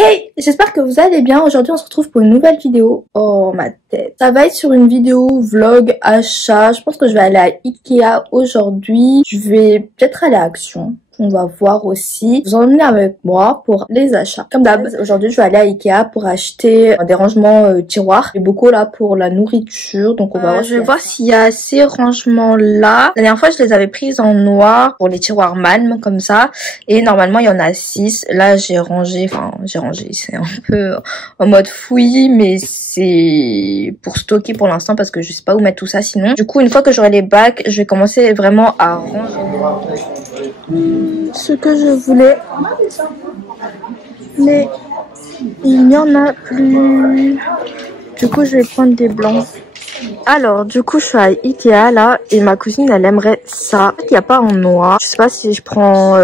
Hey, j'espère que vous allez bien. Aujourd'hui, on se retrouve pour une nouvelle vidéo. Oh, ma tête. Ça va être sur une vidéo vlog achat. Je pense que je vais aller à Ikea aujourd'hui. Je vais peut-être aller à Action. On va voir aussi. Vous emmenez avec moi pour les achats. Comme d'hab, aujourd'hui, je vais aller à Ikea pour acheter des rangements tiroirs. Et beaucoup là pour la nourriture. Donc, on va voir. Je vais voir s'il y a ces rangements là. La dernière fois, je les avais prises en noir pour les tiroirs Malm, comme ça. Et normalement, il y en a 6. Là, j'ai rangé. C'est un peu en mode fouillis, mais c'est pour stocker pour l'instant parce que je sais pas où mettre tout ça sinon. Du coup, une fois que j'aurai les bacs, je vais commencer vraiment à ranger ce que je voulais, mais il n'y en a plus. Du coup, je vais prendre des blancs. Alors, du coup, je suis à Ikea là et ma cousine elle aimerait ça. Il n'y a pas en noir. Je sais pas si je prends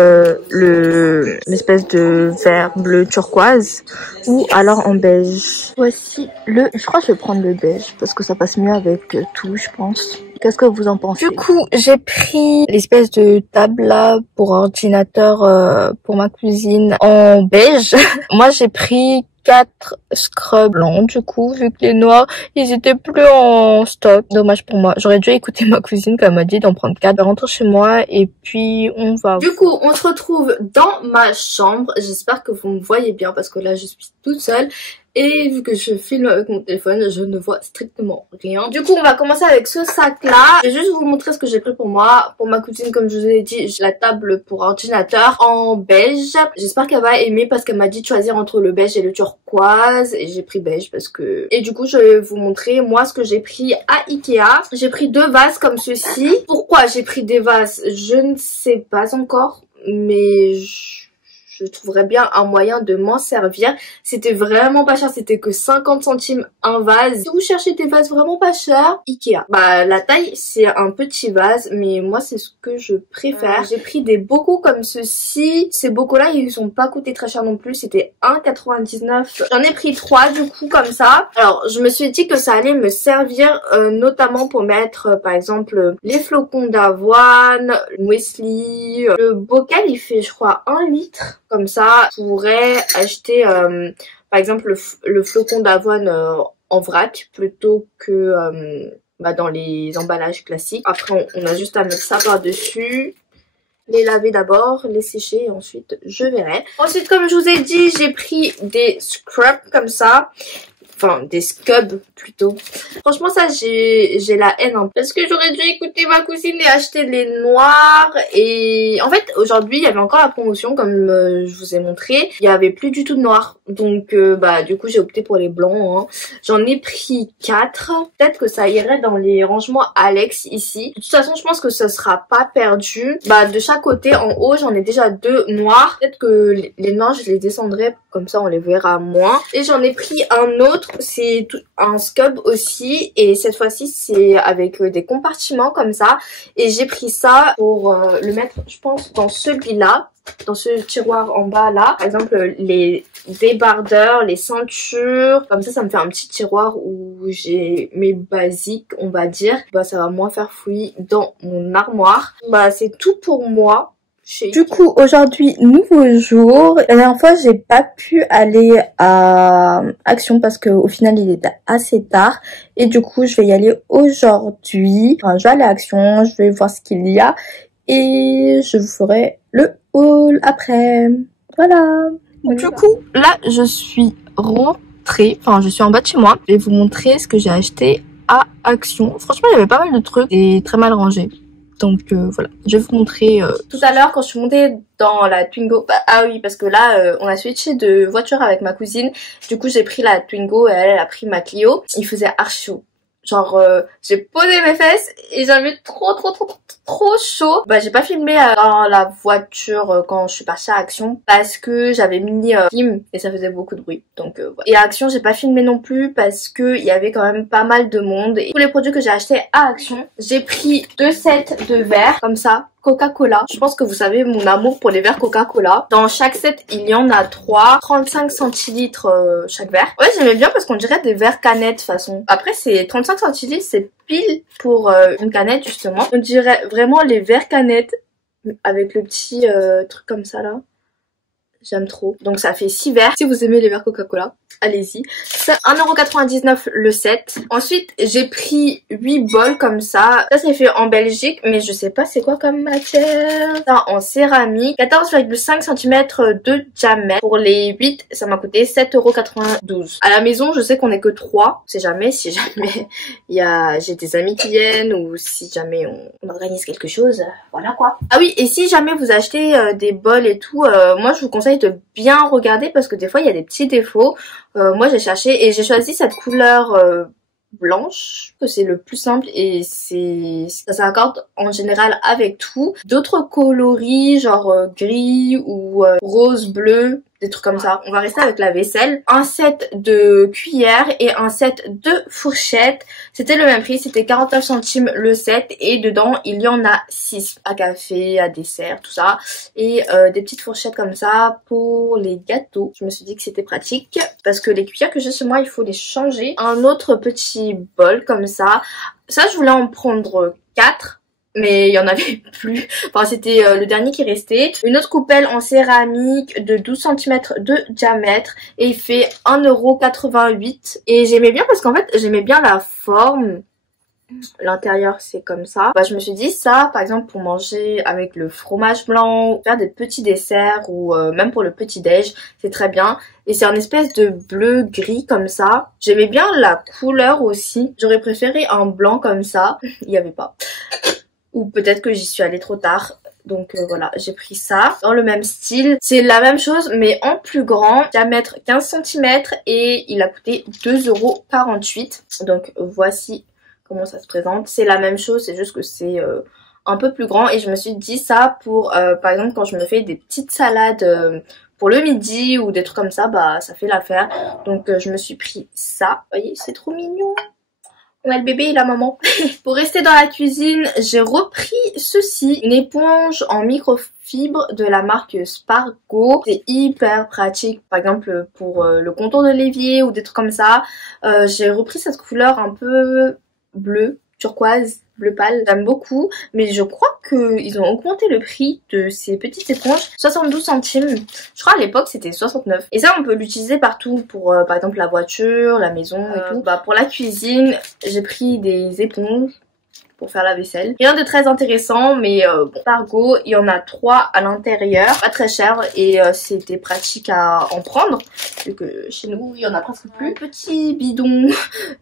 l'espèce de vert bleu turquoise ou alors en beige. Voici je crois que je vais prendre le beige parce que ça passe mieux avec tout, je pense. Qu'est-ce que vous en pensez? Du coup, j'ai pris l'espèce de table là pour ordinateur pour ma cousine en beige. Moi, j'ai pris 4 scrubs blancs du coup, vu que les noirs ils étaient plus en stock. Dommage pour moi, j'aurais dû écouter ma cousine quand elle m'a dit d'en prendre 4. Je vais rentrer chez moi et puis on va... Du coup, on se retrouve dans ma chambre. J'espère que vous me voyez bien parce que là je suis toute seule. Et vu que je filme avec mon téléphone, je ne vois strictement rien. Du coup, on va commencer avec ce sac-là. Je vais juste vous montrer ce que j'ai pris pour moi. Pour ma cousine, comme je vous ai dit, j'ai la table pour ordinateur en beige. J'espère qu'elle va aimer parce qu'elle m'a dit de choisir entre le beige et le turquoise. Et j'ai pris beige parce que... Et du coup, je vais vous montrer, moi, ce que j'ai pris à Ikea. J'ai pris 2 vases comme ceci. Pourquoi j'ai pris des vases? Je ne sais pas encore. Mais je trouverais bien un moyen de m'en servir. C'était vraiment pas cher, c'était que 50 centimes un vase. Si vous cherchez des vases vraiment pas chers, Ikea. Bah la taille c'est un petit vase, mais moi c'est ce que je préfère. J'ai pris des bocaux comme ceci. Ces bocaux là ils ont pas coûté très cher non plus, c'était 1,99. J'en ai pris 3 du coup comme ça. Alors je me suis dit que ça allait me servir notamment pour mettre par exemple les flocons d'avoine, le muesli. Le bocal il fait je crois 1 litre. Comme ça, je pourrais acheter par exemple le flocon d'avoine en vrac plutôt que dans les emballages classiques. Après, on a juste à mettre ça par-dessus. Les laver d'abord, les sécher et ensuite je verrai. Ensuite, comme je vous ai dit, j'ai pris des scrubs comme ça. Enfin, des scubs plutôt. Franchement, ça, j'ai la haine. Hein. Parce que j'aurais dû écouter ma cousine et acheter les noirs. Et en fait, aujourd'hui, il y avait encore la promotion, comme je vous ai montré. Il y avait plus du tout de noirs. Donc, du coup, j'ai opté pour les blancs. Hein. J'en ai pris 4. Peut-être que ça irait dans les rangements Alex ici. De toute façon, je pense que ça sera pas perdu. De chaque côté, en haut, j'en ai déjà 2 noirs. Peut-être que les noirs, je les descendrai. Comme ça, on les verra moins. Et j'en ai pris un autre. C'est un scub aussi. Et cette fois-ci, c'est avec des compartiments comme ça. Et j'ai pris ça pour le mettre, je pense, dans celui-là. Dans ce tiroir en bas là. Par exemple, les débardeurs, les ceintures. Comme ça me fait un petit tiroir où j'ai mes basiques, on va dire. Ça va moins faire fouillis dans mon armoire. C'est tout pour moi. Du coup, aujourd'hui, nouveau jour. La dernière fois, j'ai pas pu aller à Action parce que au final, il était assez tard. Et du coup, je vais y aller aujourd'hui. Enfin, je vais aller à Action, je vais voir ce qu'il y a. Et je vous ferai le haul après. Voilà. Du coup, là, je suis rentrée. Enfin, je suis en bas de chez moi. Je vais vous montrer ce que j'ai acheté à Action. Franchement, il y avait pas mal de trucs et très mal rangé. Donc voilà, je vais vous montrer tout à l'heure quand je suis montée dans la Twingo. Ah oui, parce que là, on a switché de voiture avec ma cousine. Du coup, j'ai pris la Twingo et elle a pris ma Clio. Il faisait archi chaud. Genre, j'ai posé mes fesses et j'avais trop chaud. J'ai pas filmé dans la voiture quand je suis partie à Action parce que j'avais mis film et ça faisait beaucoup de bruit. Donc voilà. Et à Action, j'ai pas filmé non plus parce que il y avait quand même pas mal de monde. Et tous les produits que j'ai achetés à Action, j'ai pris 2 sets de verres comme ça. Coca-Cola. Je pense que vous savez mon amour pour les verres Coca-Cola. Dans chaque set, il y en a 3. 35 centilitres chaque verre. Ouais, j'aimais bien parce qu'on dirait des verres canettes de façon. Après, c'est 35 centilitres, c'est pile pour une canette justement. On dirait vraiment les verres canettes avec le petit truc comme ça là. j'aime trop. Donc ça fait 6 verres. Si vous aimez les verres Coca-Cola, allez-y. C'est 1,99 € le set. Ensuite, j'ai pris 8 bols comme ça. Ça, c'est fait en Belgique, mais je sais pas c'est quoi comme matière. Ça, en céramique. 14,5 cm de diamètre. Pour les 8, ça m'a coûté 7,92 €. À la maison, je sais qu'on est que 3. On sait jamais si jamais j'ai des amis qui viennent ou si jamais on organise quelque chose. Voilà quoi. Ah oui, et si jamais vous achetez des bols et tout, moi je vous conseille de bien regarder parce que des fois il y a des petits défauts. Moi j'ai cherché et j'ai choisi cette couleur blanche, que c'est le plus simple et ça s'accorde en général avec tout. D'autres coloris genre gris ou rose, bleu, des trucs comme ça. On va rester avec la vaisselle. Un set de cuillères et un set de fourchettes. C'était le même prix, c'était 49 centimes le set et dedans il y en a 6 à café, à dessert, tout ça. Et des petites fourchettes comme ça pour les gâteaux. Je me suis dit que c'était pratique parce que les cuillères que j'ai chez moi, il faut les changer. Un autre petit bol comme ça. Ça, je voulais en prendre 4. Mais il y en avait plus. Enfin, c'était le dernier qui restait. Une autre coupelle en céramique de 12 cm de diamètre. Et il fait 1,88 €. Et j'aimais bien parce qu'en fait, j'aimais bien la forme. L'intérieur, c'est comme ça. Bah, je me suis dit ça, par exemple, pour manger avec le fromage blanc, faire des petits desserts ou même pour le petit déj, c'est très bien. Et c'est un espèce de bleu gris comme ça. J'aimais bien la couleur aussi. J'aurais préféré un blanc comme ça. Il n'y avait pas. Ou peut-être que j'y suis allée trop tard. Donc voilà, j'ai pris ça dans le même style. C'est la même chose mais en plus grand, diamètre 15 cm et il a coûté 2,48 €. Donc voici comment ça se présente. C'est la même chose, c'est juste que c'est un peu plus grand et je me suis dit ça pour par exemple quand je me fais des petites salades pour le midi ou des trucs comme ça, bah ça fait l'affaire. Donc je me suis pris ça. Vous voyez, c'est trop mignon. On a le bébé et la maman. Pour rester dans la cuisine, j'ai repris ceci. Une éponge en microfibre de la marque Spargo. C'est hyper pratique. Par exemple, pour le contour de l'évier ou des trucs comme ça. J'ai repris cette couleur un peu bleue, turquoise, bleu pâle. J'aime beaucoup. Mais je crois qu'ils ont augmenté le prix de ces petites éponges. 72 centimes. Je crois à l'époque c'était 69. Et ça on peut l'utiliser partout pour par exemple la voiture, la maison et tout. Bah, pour la cuisine, j'ai pris des éponges pour faire la vaisselle. Rien de très intéressant mais bon, Spargo, il y en a 3 à l'intérieur. Pas très cher et c'était pratique à en prendre. Vu que chez nous il y en a presque plus. Petit bidon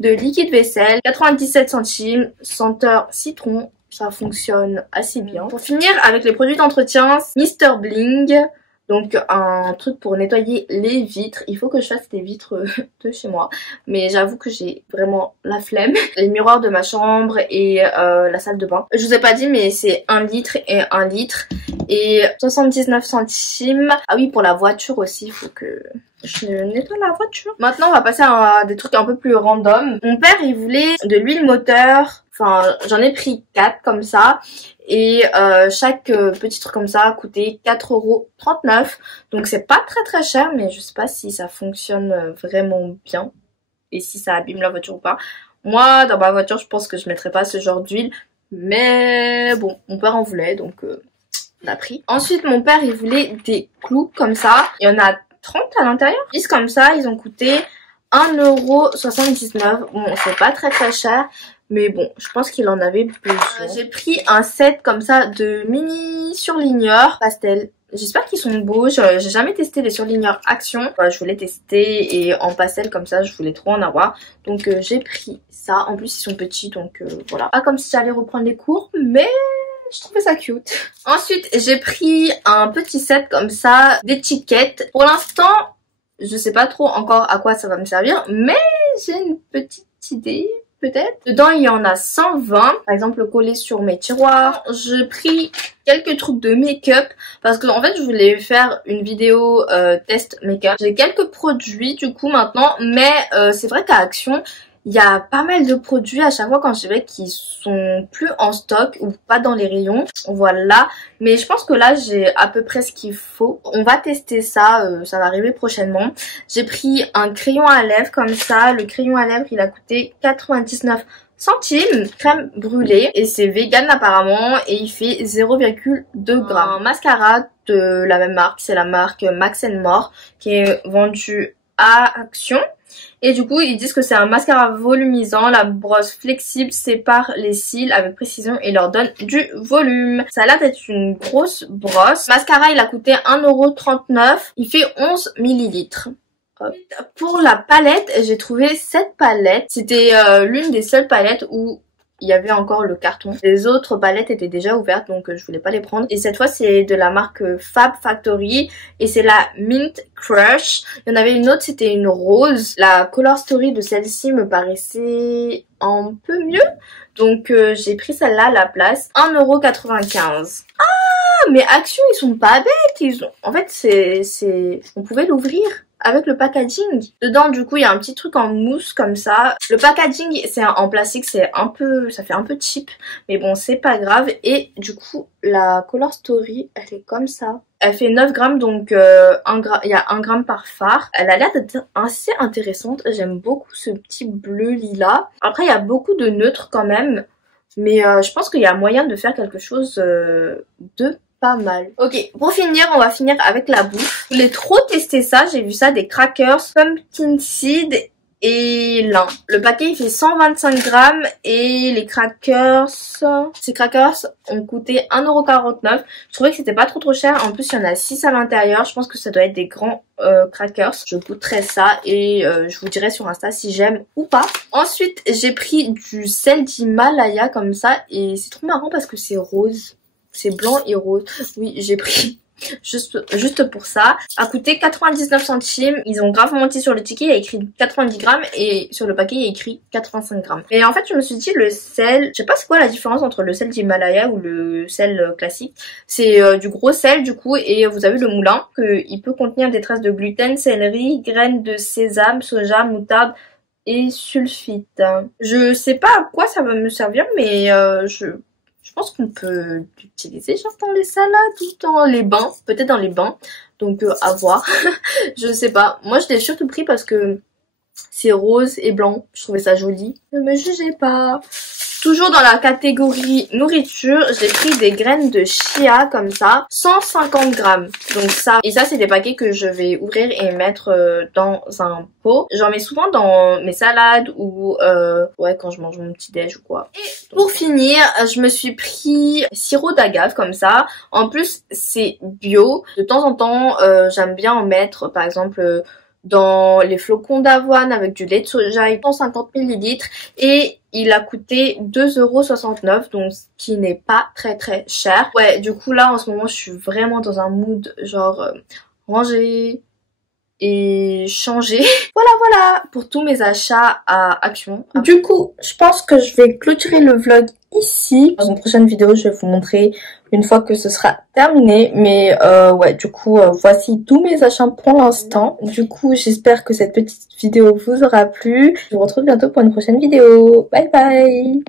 de liquide vaisselle. 97 centimes. Senteur citron. Ça fonctionne assez bien. Pour finir avec les produits d'entretien, Mr Bling. Donc un truc pour nettoyer les vitres. Il faut que je fasse des vitres de chez moi. Mais j'avoue que j'ai vraiment la flemme. Les miroirs de ma chambre et la salle de bain. Je vous ai pas dit mais c'est 1 litre et 1 litre. Et 79 centimes. Ah oui, pour la voiture aussi, il faut que je nettoie la voiture. Maintenant on va passer à des trucs un peu plus random. Mon père il voulait de l'huile moteur. Enfin j'en ai pris 4 comme ça. Et chaque petit truc comme ça a coûté 4,39 €. Donc c'est pas très cher mais je sais pas si ça fonctionne vraiment bien. Et si ça abîme la voiture ou pas. Moi dans ma voiture je pense que je mettrais pas ce genre d'huile. Mais bon, mon père en voulait donc on a pris. Ensuite mon père il voulait des clous comme ça. Il y en a 30 à l'intérieur. 10 comme ça, ils ont coûté 1,79 €. Bon, c'est pas très cher. Mais bon, je pense qu'il en avait besoin. J'ai pris un set comme ça de mini surligneurs pastel. J'espère qu'ils sont beaux. J'ai jamais testé les surligneurs Action. Enfin, je voulais tester et en pastel comme ça, je voulais trop en avoir. Donc j'ai pris ça. En plus, ils sont petits, donc voilà. Pas comme si j'allais reprendre les cours, mais je trouvais ça cute. Ensuite, j'ai pris un petit set comme ça d'étiquettes. Pour l'instant, je sais pas trop encore à quoi ça va me servir, mais j'ai une petite idée. Peut-être. Dedans, il y en a 120. Par exemple, collé sur mes tiroirs. J'ai pris quelques trucs de make-up parce que en fait, je voulais faire une vidéo test make-up. J'ai quelques produits du coup maintenant, mais c'est vrai qu'à Action, il y a pas mal de produits à chaque fois quand je vais qui sont plus en stock ou pas dans les rayons. Voilà. Mais je pense que là, j'ai à peu près ce qu'il faut. On va tester ça. Ça va arriver prochainement. J'ai pris un crayon à lèvres comme ça. Le crayon à lèvres, il a coûté 99 centimes. Crème brûlée. Et c'est vegan apparemment. Et il fait 0,2 grammes. Un mascara de la même marque, c'est la marque Max More qui est vendue à Action. Et du coup, ils disent que c'est un mascara volumisant. La brosse flexible sépare les cils avec précision et leur donne du volume. Ça a l'air d'être une grosse brosse. Le mascara, il a coûté 1,39 €. Il fait 11 ml. Pour la palette, j'ai trouvé cette palette. C'était l'une des seules palettes où il y avait encore le carton. Les autres palettes étaient déjà ouvertes, donc je voulais pas les prendre. Et cette fois, c'est de la marque Fab Factory et c'est la Mint Crush. Il y en avait une autre, c'était une rose. La Color Story de celle-ci me paraissait un peu mieux. Donc j'ai pris celle-là à la place. 1,95 €. Ah, mais Action, ils sont pas bêtes. Ils ont... En fait, on pouvait l'ouvrir avec le packaging. Dedans, du coup, il y a un petit truc en mousse comme ça. Le packaging, c'est en plastique, ça fait un peu cheap. Mais bon, c'est pas grave. Et du coup, la Color Story, elle est comme ça. Elle fait 9 grammes, donc il y a 1 gramme par fard. Elle a l'air d'être assez intéressante. J'aime beaucoup ce petit bleu lilas. Après, il y a beaucoup de neutres quand même. Mais je pense qu'il y a moyen de faire quelque chose de pas mal. Ok, pour finir, on va finir avec la bouffe. Je voulais trop tester ça. J'ai vu ça, des crackers, pumpkin seed et lin. Le paquet, il fait 125 grammes et les crackers, ces crackers ont coûté 1,49 €. Je trouvais que c'était pas trop cher. En plus, il y en a 6 à l'intérieur. Je pense que ça doit être des grands crackers. Je goûterai ça et je vous dirai sur Insta si j'aime ou pas. Ensuite, j'ai pris du sel d'Himalaya comme ça et c'est trop marrant parce que c'est rose. C'est blanc et rose. Oui, j'ai pris juste pour ça. A coûté 99 centimes. Ils ont grave menti sur le ticket. Il y a écrit 90 grammes et sur le paquet il y a écrit 85 grammes. Et en fait, je me suis dit le sel, je sais pas c'est quoi la différence entre le sel d'Himalaya ou le sel classique. C'est du gros sel du coup et vous avez le moulin qu'il peut contenir des traces de gluten, céleri, graines de sésame, soja, moutarde et sulfite. Je sais pas à quoi ça va me servir mais je pense qu'on peut l'utiliser genre dans les salades ou dans les bains, peut-être dans les bains, donc à voir. Je sais pas, moi je l'ai surtout pris parce que c'est rose et blanc, je trouvais ça joli. Ne me jugez pas. Toujours dans la catégorie nourriture, j'ai pris des graines de chia comme ça, 150 grammes. Donc ça, et ça c'est des paquets que je vais ouvrir et mettre dans un pot. J'en mets souvent dans mes salades ou ouais quand je mange mon petit déj ou quoi. Et pour finir, je me suis pris sirop d'agave comme ça. En plus c'est bio. De temps en temps, j'aime bien en mettre par exemple dans les flocons d'avoine avec du lait de soja et 150 ml et il a coûté 2,69 €, donc ce qui n'est pas très cher. Ouais, du coup là en ce moment je suis vraiment dans un mood genre ranger et changer. Voilà pour tous mes achats à Action. Du coup, je pense que je vais clôturer le vlog ici. Dans une prochaine vidéo, je vais vous montrer une fois que ce sera terminé. Mais ouais, du coup, voici tous mes achats pour l'instant. Du coup, j'espère que cette petite vidéo vous aura plu. Je vous retrouve bientôt pour une prochaine vidéo. Bye bye!